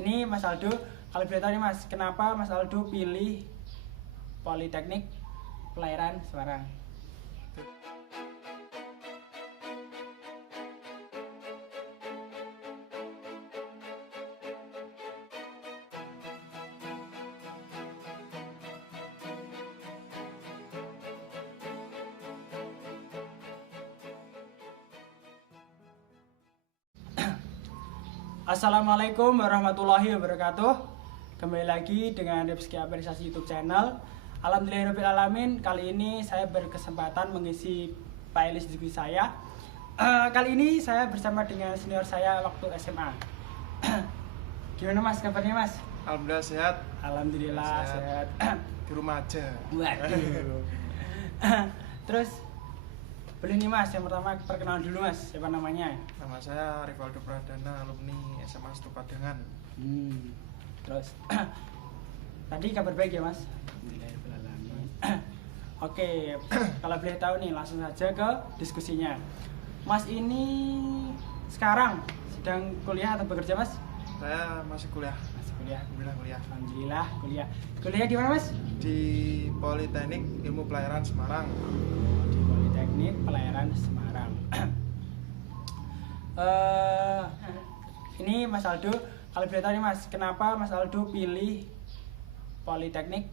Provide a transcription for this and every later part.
Ini Mas Aldo, kalau boleh tahu nih Mas, kenapa Mas Aldo pilih Politeknik Pelayaran Semarang? Assalamualaikum warahmatullahi wabarakatuh. Kembali lagi dengan Rizky Apresiasi YouTube channel. Alhamdulillahirrahmanirrahim. Kali ini saya berkesempatan mengisi playlist diskusi saya. Kali ini saya bersama dengan senior saya waktu SMA. Gimana Mas kabarnya Mas? Alhamdulillah sehat. Alhamdulillah sehat. Di rumah aja. Waduh. Terus boleh nih Mas, yang pertama perkenalan dulu Mas, siapa namanya? Nama saya Rivaldo Pradana, alumni SMA Stupadangan. Terus tadi kabar baik ya Mas? Alhamdulillahirrahmanirrahim. Oke, kalau boleh tahu nih langsung saja ke diskusinya. Mas ini sekarang sedang kuliah atau bekerja Mas? Saya masih kuliah. Masih kuliah. Alhamdulillah kuliah. Alhamdulillah kuliah. Kuliah di mana Mas? Di Politeknik Ilmu Pelayaran Semarang. Di Politeknik Pelayaran Semarang. Ini Mas Aldo, kalau boleh tahu nih Mas, kenapa Mas Aldo pilih Politeknik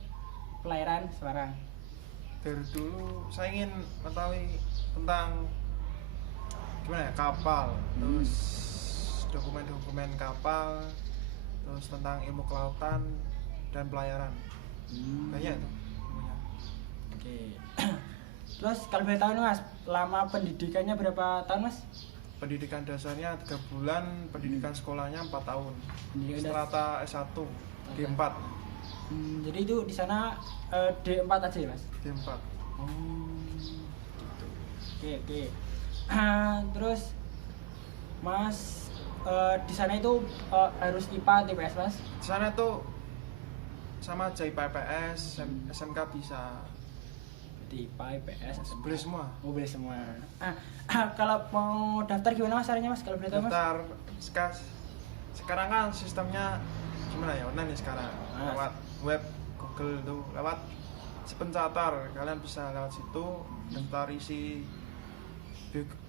Pelayaran Semarang? Dari dulu saya ingin mengetahui tentang gimana ya, kapal, terus dokumen-dokumen kapal, terus tentang ilmu kelautan dan pelayaran. Banyak itu ilmunya. Oke. Terus kalau boleh tahu nih Mas, lama pendidikannya berapa tahun Mas? Pendidikan dasarnya 3 bulan, pendidikan sekolahnya 4 tahun. Pendidikan Strata S1, D4. Jadi itu di sana D4 aja ya Mas? D4. Gitu. Oke. Terus Mas di sana itu harus IPA atau IPS Mas? Di sana tuh sama aja IPA, IPS, SMK bisa. Di IPA, IPS, SMK. Boleh semua. Oh, boleh semua. Kalau mau daftar gimana Mas caranya Mas? Kalau boleh tahu Mas? Daftar sekarang kan sistemnya gimana ya, online ya sekarang. Lewat web Google tuh, lewat Sepencatar. Kalian bisa lewat situ daftar, isi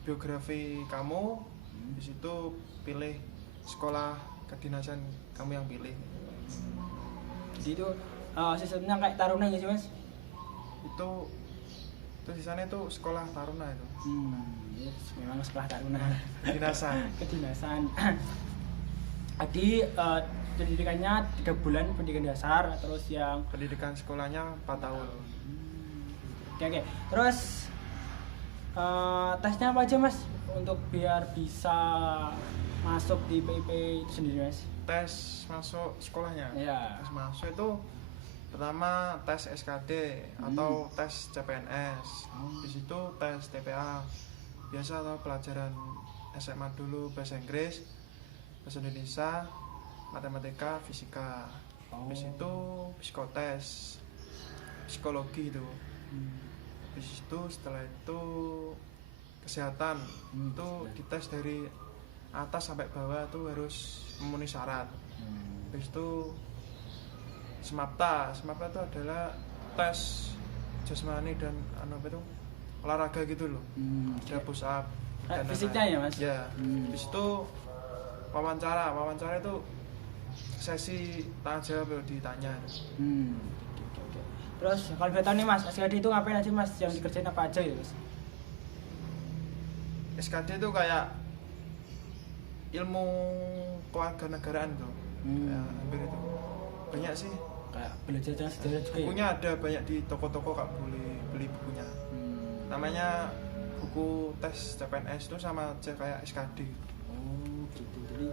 biografi kamu. Di situ pilih sekolah kedinasan kamu yang pilih. Jadi itu sistemnya kayak Taruna gitu sih Mas? Itu di sana itu sekolah taruna itu. Yes, memang sekolah Taruna. Kedinasan. Tadi pendidikannya 3 bulan pendidikan dasar, terus yang Pendidikan sekolahnya 4 tahun. Oke. Terus tesnya apa aja Mas untuk biar bisa masuk di PIP itu sendiri Mas? Tes masuk sekolahnya. Iya. Tes masuk itu pertama tes SKD atau tes CPNS. Di situ tes TPA. Biasa atau pelajaran SMA dulu, bahasa Inggris, bahasa Indonesia, matematika, fisika. Habis itu psikotes, psikologi itu. Habis itu setelah itu kesehatan. Itu dites dari atas sampai bawah tuh harus memenuhi syarat. Habis itu Semapta itu adalah tes jasmani dan olahraga gitu loh. Ada push up dan Fisiknya ya Mas? Ya. Habis itu wawancara itu sesi tanya jawab, ditanya. Oke. Terus kalau boleh tahu nih Mas, SKD itu ngapain aja Mas? Yang dikerjain apa aja gitu Mas? SKD itu kayak ilmu kewarganegaraan tuh. Ya, hampir itu. Banyak sih. Kayak belajar tentang sejarah juga ya? Bukunya ada banyak di toko-toko, Kak, boleh beli bukunya. Namanya buku tes CPNS itu sama aja kayak SKD. Oh gitu.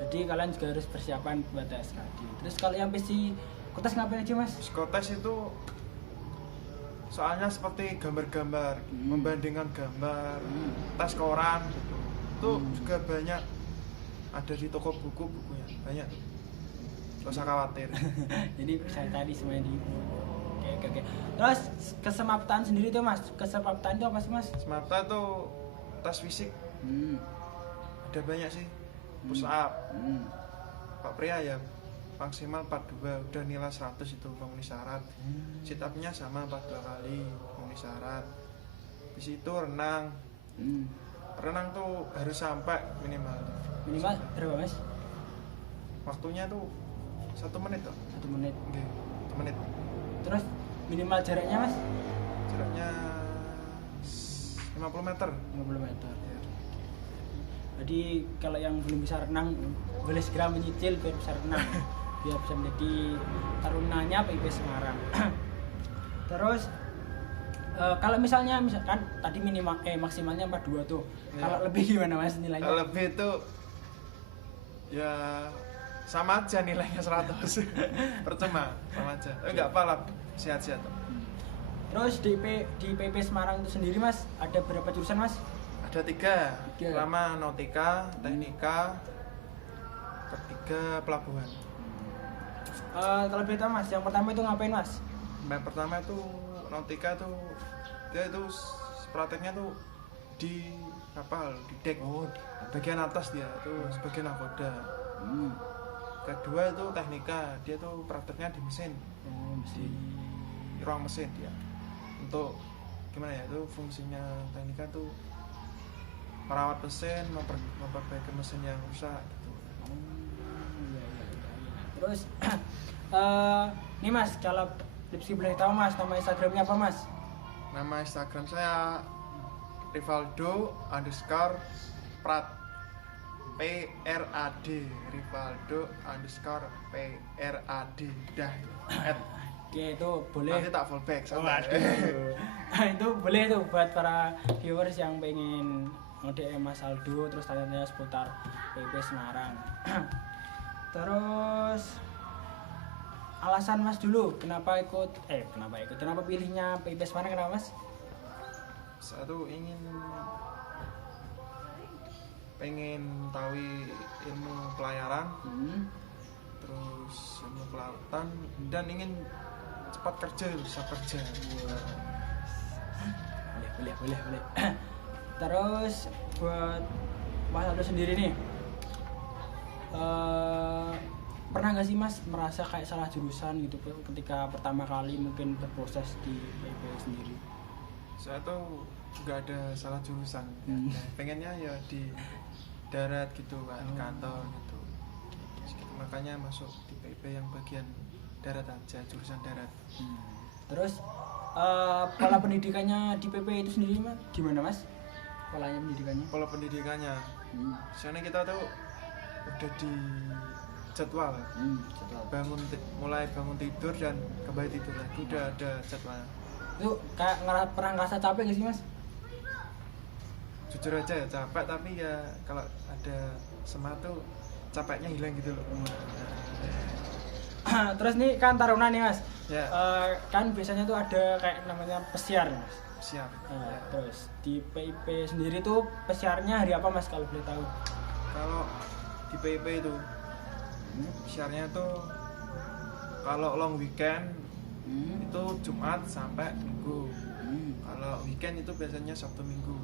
Jadi kalian juga harus persiapan buat tes SKD. Terus kalau yang psikotes ngapain aja Mas? Psikotes itu soalnya seperti gambar-gambar, membandingkan gambar, tes koran gitu. Itu juga banyak ada di toko bukunya, banyak. Gak usah khawatir. Jadi saya tadi semuanya di. Oke. Terus kesemaptaan sendiri tuh Mas, kesemaptaan itu apa sih Mas? Semapta tuh tes fisik. Ada banyak sih. Push up, pria ya maksimal 42 udah nilai 100 itu memenuhi syarat. Sit up-nya sama 42 kali memenuhi syarat. Di situ renang. Renang tuh harus sampai minimal berapa mas? waktunya tuh 1 menit tuh. 1 menit. Oke, 1 menit. Terus minimal jaraknya mas? Jaraknya 50 meter. 50 meter. Jadi kalau yang belum bisa renang boleh segera menyicil biar bisa renang. Biar bisa menjadi tarunanya PIP Semarang. Terus kalau misalkan tadi maksimalnya 42 tuh. Ya. Kalau lebih gimana mas nilainya? Kalau lebih itu ya sama aja nilainya 100. Percuma, sama aja. Enggak apa-apa, sehat-sehat. Terus di PIP Semarang itu sendiri mas ada berapa jurusan mas? Ada 3. Pertama nautika, teknika, ketiga pelabuhan. Kalau berita mas, yang pertama itu ngapain mas? Yang pertama itu nautika tuh dia itu prakteknya tuh di kapal, di deck. Bagian atas dia itu sebagai nakoda. Kedua itu teknika, dia tuh prakteknya di mesin. Di ruang mesin dia. Untuk gimana ya, itu fungsinya teknika tuh merawat mesin, memperbaiki mesin yang rusak gitu. Terus nih mas, kalau Lipski boleh tahu mas, nama Instagramnya apa mas? Nama Instagram saya Rivaldo_Prat PRAD Rivaldo_PRAD dah. Oke, itu boleh. Nanti tak fallback Nah, itu boleh tuh buat para viewers yang pengen nge-DM Mas Aldo terus tanya-tanya seputar PIP Semarang. Terus alasan Mas dulu kenapa pilihnya PIP Semarang, kenapa Mas? Satu pengen tahu ilmu pelayaran, terus ilmu kelautan, dan ingin cepat kerja, bisa kerja. Boleh. Terus buat Mas Aldo sendiri nih, pernah nggak sih Mas merasa kayak salah jurusan gitu ketika pertama kali mungkin berproses di PIP sendiri? Saya tuh nggak ada salah jurusan. Pengennya ya di darat gitu kan, kantor gitu. Makanya masuk di PIP yang bagian darat aja, jurusan darat. Terus pola pendidikannya di PP itu sendiri Mas gimana Mas? Polanya pendidikannya? Pola pendidikannya, soalnya kita tuh udah di jadwal, mulai bangun tidur dan kembali tidur lagi, udah ada jadwal. Itu kayak pernah ngerasa capek gak sih Mas? Jujur aja ya capek, tapi ya kalau ada semangat tuh capeknya hilang gitu loh. Terus nih kan taruna nih Mas, Ya. kan biasanya tuh ada kayak namanya pesiar Mas. Siap. Nah, terus di PIP sendiri tuh pesiarnya hari apa Mas kalau boleh tahu? Kalau di PIP itu siarnya tuh kalau long weekend itu Jumat sampai Minggu. Kalau weekend itu biasanya Sabtu Minggu.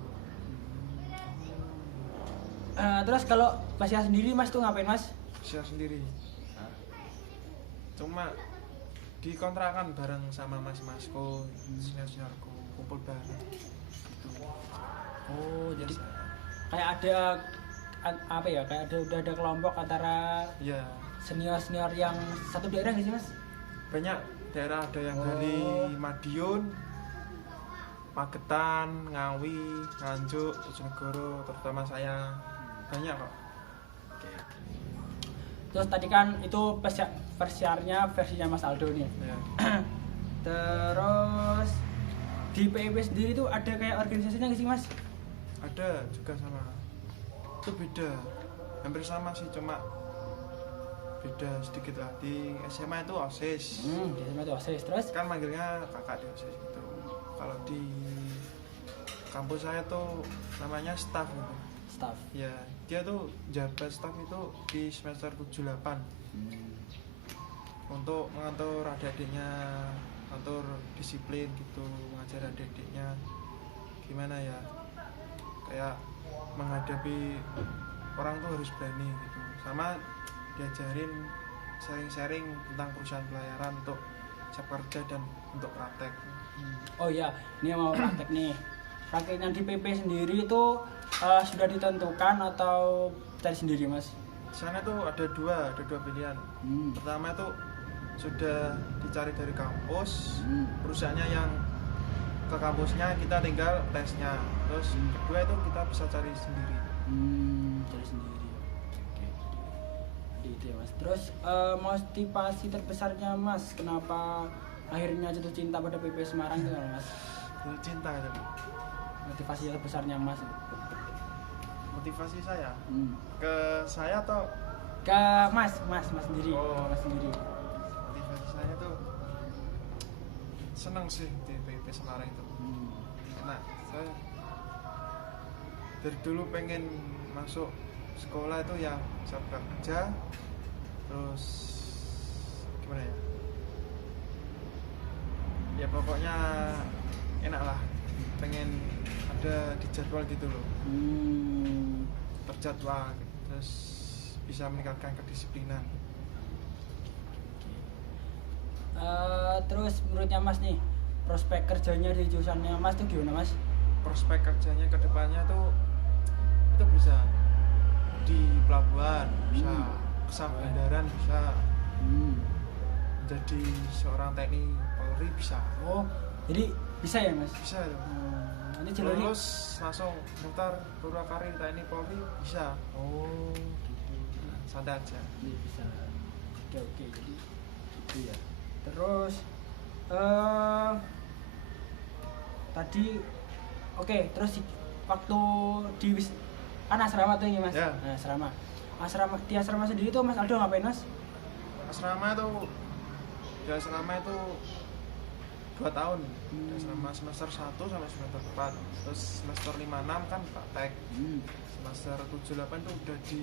Terus kalau pesiar sendiri Mas tuh ngapain Mas? Siar sendiri. Cuma di kontrakan bareng sama mas-masku, senior-seniorku, kumpul bareng gitu. Oh, jadi kayak ada apa ya? Kayak udah ada kelompok antara Ya, senior yang satu daerah nggak sih Mas? banyak daerah, ada yang dari Madiun, Magetan, Ngawi, Nganjuk, Bojonegoro, terutama saya. Banyak kok. Terus tadi kan itu pesiarnya versinya Mas Aldo nih. Ya. Terus di PIP sendiri tuh ada kayak organisasinya nggak sih Mas? Ada juga sama. Itu beda. Hampir sama sih, cuma beda sedikit lah. Di SMA itu OSIS. Di SMA itu OSIS. Terus Kan manggilnya kakak di OSIS gitu. Kalau di kampus saya tuh namanya staff gitu. staff. Ya, dia tuh jabat staff itu di semester 7-8. Untuk mengatur adik-adiknya, atur disiplin gitu, mengajar adik-adiknya gimana ya, kayak menghadapi orang tuh harus berani gitu. Sama diajarin sharing-sharing tentang perusahaan pelayaran untuk siap kerja dan untuk praktek. Oh iya, ini mau praktek nih. Prakteknya di PP sendiri itu sudah ditentukan atau cari sendiri mas? Di sana tuh ada dua pilihan. Pertama itu sudah dicari dari kampus, perusahaannya yang ke kampusnya, kita tinggal tesnya. Terus kedua itu kita bisa cari sendiri. Cari sendiri. Oke. Jadi itu ya mas. Terus motivasi terbesarnya mas, kenapa akhirnya jatuh cinta pada PP Semarang itu mas? Jatuh cinta itu. Motivasi terbesarnya mas? Motivasi saya ke saya atau ke mas sendiri? Oh. Mas sendiri. Motivasi saya tuh senang sih di PP Semarang itu. Nah, saya dari dulu pengen masuk sekolah itu yang siap kerja, terus gimana ya? Ya pokoknya enak lah, pengen ada di jadwal gitu loh, terjadwal, terus bisa meningkatkan kedisiplinan. Terus menurutnya mas nih, prospek kerjanya di jurusannya mas tuh gimana mas? Prospek kerjanya ke depannya tuh itu bisa di pelabuhan, bisa kesah bandaran, bisa jadi seorang TNI Polri bisa. Oh, jadi bisa ya mas? Bisa itu. Nanti jalurnya Lulus langsung daftar Purwakari TNI Polri bisa. oh gitu. Sadar aja. Ini bisa. Oke, jadi itu ya. Terus tadi terus waktu di kan asrama tuh ya mas? Ya. Nah, asrama di asrama sendiri tuh mas Aldo ngapain mas? Asrama itu di asrama itu 2 tahun. Di asrama semester 1 sampai semester 4. Terus semester 5-6 kan praktek. Semester 7-8 itu udah di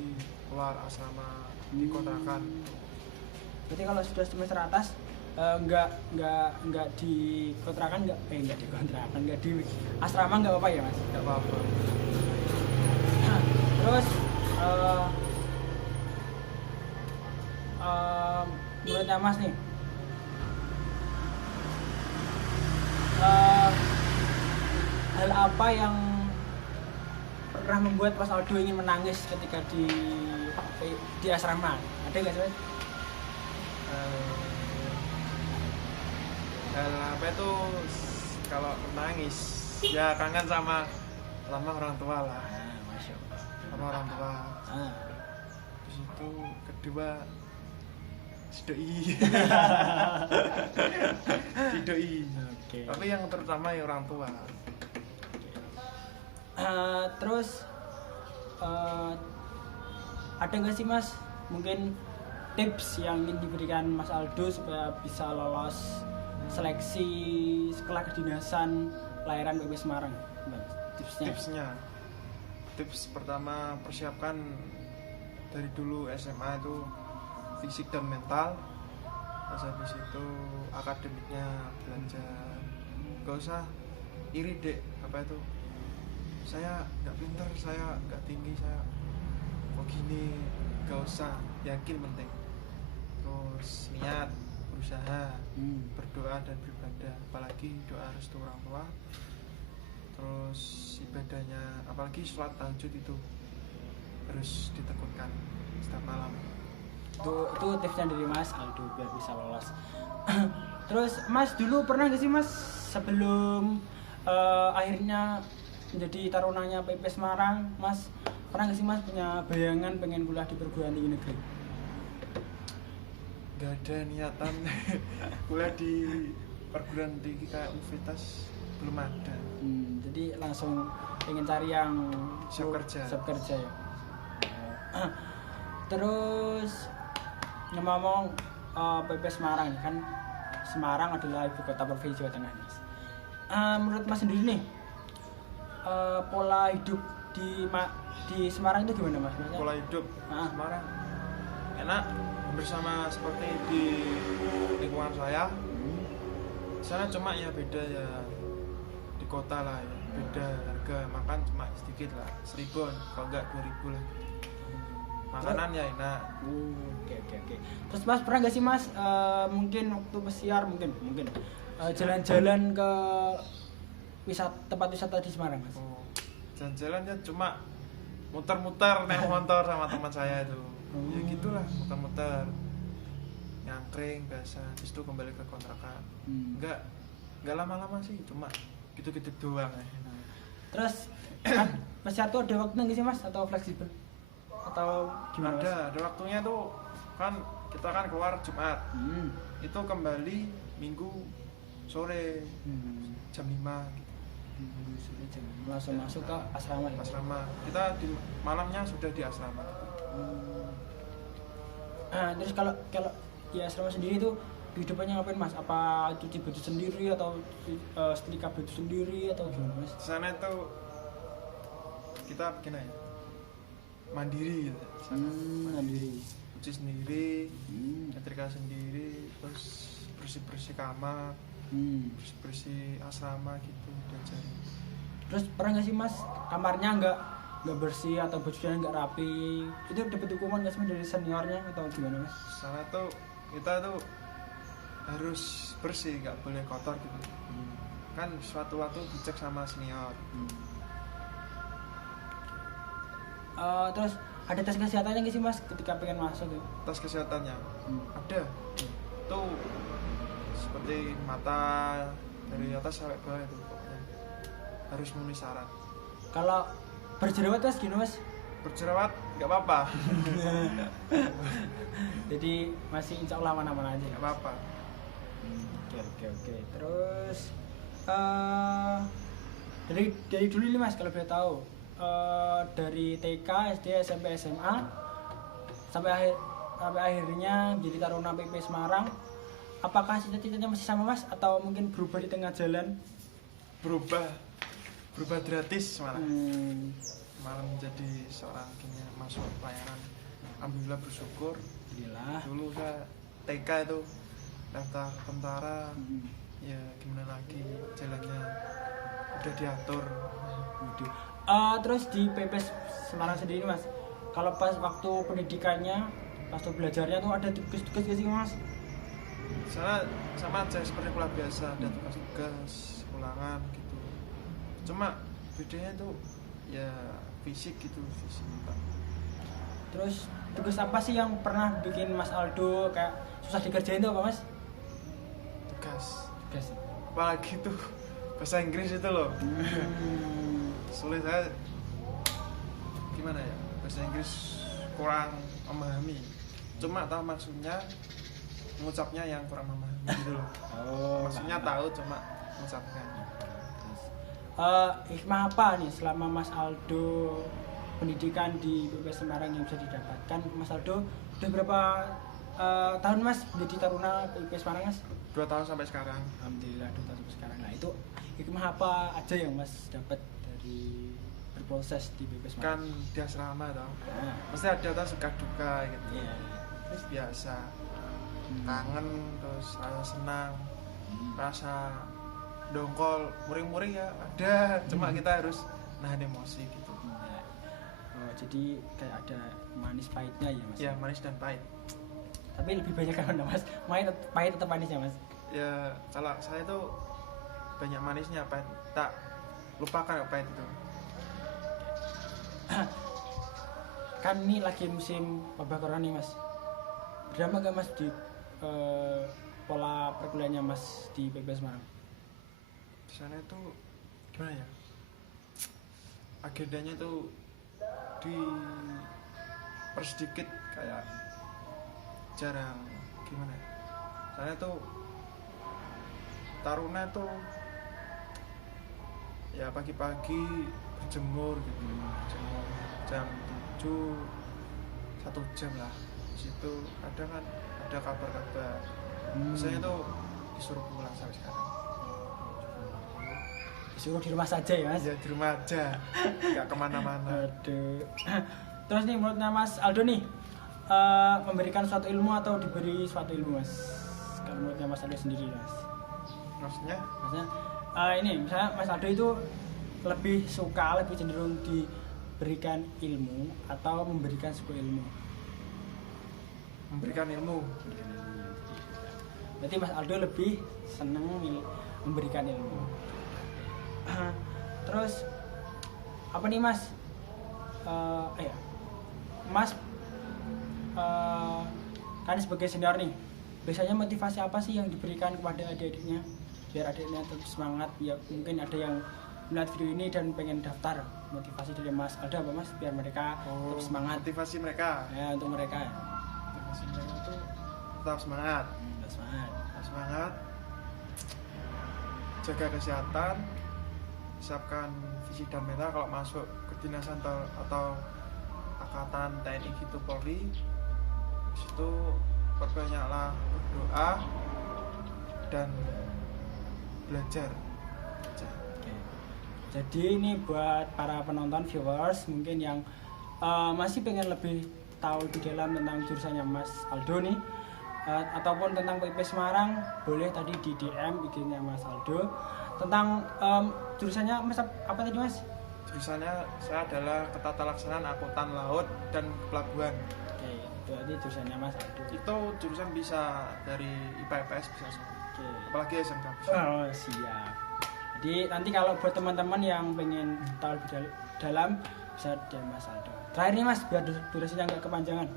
luar asrama, di kontrakan. Berarti kalau sudah semester atas enggak di kontrakan, enggak di kontrakan, enggak di asrama enggak apa-apa ya mas? Enggak apa-apa. Terus menurutnya mas nih, hal apa yang pernah membuat Mas Aldo ingin menangis ketika di asrama? Ada nggak sih mas? Hal apa itu kalau menangis ya kangen sama orang tua lah, Masya Allah. sama orang tua. Ah. Terus itu kedua sidoi. Sidoi. Oke. Tapi yang terutama ya orang tua. Terus ada nggak sih mas mungkin tips yang ingin diberikan Mas Aldo supaya bisa lolos seleksi sekolah kedinasan pelayaran PP Semarang? Tipsnya? Tips pertama, persiapkan dari dulu SMA itu fisik dan mental. Terus habis itu akademiknya belajar. Gak usah iri dek, apa itu, saya gak pintar, saya gak tinggi, saya kok gini. Gak usah, yakin penting. Terus niat, berusaha, berdoa dan beribadah, apalagi doa restu orang tua. Terus ibadahnya, apalagi sholat tahajud itu harus ditekunkan setiap malam. Itu tipsnya dari Mas Aldo biar bisa lolos. Terus Mas dulu pernah gak sih Mas sebelum akhirnya menjadi tarunanya PP Semarang, Mas pernah gak sih Mas punya bayangan pengen kuliah di perguruan tinggi negeri? Gak ada niatan kuliah di perguruan tinggi kayak universitas, belum ada. Jadi langsung pengen cari yang Siap kerja ya. Terus ngomong PP Semarang kan, Semarang adalah ibu kota provinsi Jawa Tengah. Menurut Mas sendiri nih, pola hidup di Semarang itu gimana Mas? Maksudnya, pola hidup Semarang enak, bersama seperti di lingkungan saya. Sana cuma ya beda ya, di kota lah ya beda, harga makan cuma sedikit lah, 1.000 kalau enggak 2.000 lah. makanan ya enak. Oke. Terus Mas pernah nggak sih Mas mungkin waktu pesiar mungkin jalan-jalan ke tempat wisata di Semarang Mas? Jalan-jalan ya cuma muter-muter naik motor sama teman saya itu. Ya gitulah, muter-muter. Nyangkring biasa, habis itu kembali ke kontrakan. Enggak lama-lama sih, cuma gitu-gitu doang ya. Terus kan pesiar tuh ada waktunya nggak sih Mas atau fleksibel? Atau gimana Mas? Ada waktunya tuh kan kita kan keluar Jumat. Itu kembali Minggu sore jam 5 gitu. Langsung masuk ke asrama ya? Asrama. Kita di malamnya sudah di asrama. Nah, terus kalau di asrama sendiri tuh kehidupannya ngapain Mas? Apa cuci baju sendiri atau setrika baju sendiri atau gimana Mas? Di sana itu kita bikin aja mandiri gitu. Mandiri. Cuci sendiri, nyetrika sendiri, terus bersih-bersih kamar, bersih-bersih asrama gitu diajarin. Terus pernah nggak sih Mas kamarnya nggak bersih atau bajunya nggak rapi? Itu dapat hukuman nggak sih dari seniornya atau gimana Mas? Sana tuh kita tuh harus bersih, nggak boleh kotor gitu. Kan suatu waktu dicek sama senior. Terus ada tes kesehatannya nggak sih Mas ketika pengen masuk tuh? Tes kesehatannya ada. Tuh seperti mata dari atas sampai bawah itu pokoknya harus memenuhi syarat. Kalau berjerawat Mas gini Mas? Berjerawat nggak apa-apa. Jadi masih insya Allah aman-aman aja. Nggak apa-apa. Oke. Terus dari dulu nih Mas kalau boleh tahu dari TK, SD, SMP, SMA sampai akhirnya jadi Taruna PP Semarang. Apakah cita-citanya masih sama Mas atau mungkin berubah di tengah jalan? Berubah gratis malah. Malah menjadi seorang kini masuk pelayanan. Alhamdulillah bersyukur. Alhamdulillah. Dulu saya TK itu daftar tentara. Ya gimana lagi jalannya udah diatur. Terus di PP Semarang sendiri Mas, kalau pas waktu pendidikannya, pas waktu belajarnya tuh ada tugas-tugas gak sih Mas? Sana sama aja seperti kuliah biasa, ada tugas-tugas ulangan gitu. Cuma bedanya tuh ya fisik gitu, fisik. Terus tugas apa sih yang pernah bikin Mas Aldo kayak susah dikerjain tuh apa Mas? Tugas. Tugas. Apalagi tuh bahasa Inggris itu loh. Sulit saya gimana ya, bahasa Inggris kurang memahami. Cuma tahu maksudnya, mengucapnya yang kurang memahami gitu loh. Maksudnya tahu cuma mengucapkan. Hikmah apa nih selama Mas Aldo pendidikan di PP Semarang yang bisa didapatkan? Mas Aldo udah berapa tahun Mas menjadi Taruna PP Semarang Mas? 2 tahun sampai sekarang. Alhamdulillah 2 tahun sampai sekarang. Nah itu hikmah apa aja yang Mas dapat dari berproses di PP Semarang? Kan di asrama tau. Mesti ada suka duka gitu. Terus biasa. Kangen, terus rasa senang, rasa dongkol, muring-muring ya ada, cuma kita harus nahan emosi gitu. Jadi kayak ada manis pahitnya ya Mas? Ya manis dan pahit. Tapi lebih banyak kan Mas? Pahit tetap manisnya Mas? Ya kalau saya tuh banyak manisnya, pahit tak lupakan pahit itu. Kan ini lagi musim wabah corona nih Mas. Berdampak gak Mas di pola perkuliahannya Mas di PP Semarang? Di sana itu gimana ya? Agendanya tuh dipersedikit kayak jarang gimana ya? Sana tuh Taruna tuh ya pagi-pagi berjemur gitu, berjemur jam 7 1 jam lah. Di situ kadang kan ada kabar-kabar. Biasanya tuh disuruh pulang sampai sekarang. Disuruh di rumah saja ya Mas? Ya di rumah aja, nggak kemana-mana. Aduh. Terus nih menurutnya Mas Aldo nih memberikan suatu ilmu atau diberi suatu ilmu Mas? Kalau menurutnya Mas Aldo sendiri Mas? Maksudnya ini misalnya Mas Aldo itu lebih cenderung diberikan ilmu atau memberikan sebuah ilmu? memberikan ilmu. Berarti Mas Aldo lebih seneng memberikan ilmu. Terus apa nih Mas? Mas kan sebagai senior nih, biasanya motivasi apa sih yang diberikan kepada adik-adiknya biar adiknya tetap semangat? Ya mungkin ada yang melihat video ini dan pengen daftar, motivasi dari Mas Aldo apa Mas biar mereka tetap semangat? Motivasi mereka. Ya untuk mereka. Motivasi mereka itu tetap semangat. Tetap semangat. Tetap semangat. Jaga kesehatan. Siapkan fisik dan mental kalau masuk kedinasan atau angkatan TNI gitu Polri. Di situ perbanyaklah berdoa dan belajar. Oke. Jadi ini buat para penonton viewers mungkin yang masih pengen lebih tahu di dalam tentang jurusannya Mas Aldo nih, ataupun tentang PIP Semarang, boleh tadi di DM IG-nya Mas Aldo. Tentang jurusannya Mas apa tadi Mas? Jurusannya saya adalah ketata laksanaan angkutan laut dan pelabuhan. Oke, itu tadi jurusannya Mas Aldo. Itu jurusan bisa dari IPA IPS bisa semua. Oke. Apalagi SMK bisa. Oh, siap. Jadi nanti kalau buat teman-teman yang pengen tahu lebih dalam bisa DM Mas Aldo. Terakhir nih Mas, biar durasinya nggak kepanjangan.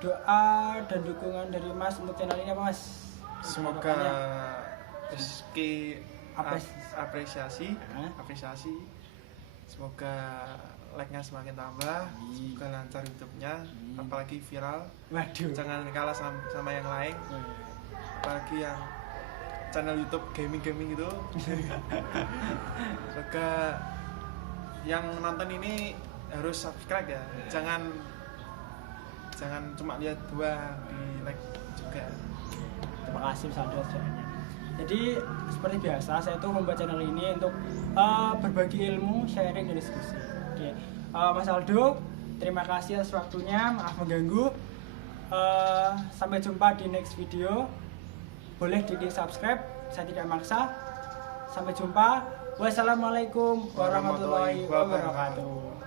Doa dan dukungan dari Mas untuk channel ini apa Mas? Semoga rezeki apresiasi. Semoga like-nya semakin tambah, semoga lancar YouTube-nya, apalagi viral. Waduh. Jangan kalah sama yang lain. Apalagi yang channel YouTube gaming itu. Semoga yang nonton ini harus subscribe ya. Jangan cuma lihat doang, di like juga. Terima kasih Mas Aldo channelnya. Jadi seperti biasa saya tuh membuat channel ini untuk berbagi ilmu, sharing dan diskusi. Oke, Mas Aldo, terima kasih atas waktunya, maaf mengganggu. Sampai jumpa di next video. Boleh di subscribe, saya tidak maksa. Sampai jumpa. Wassalamualaikum warahmatullahi wabarakatuh.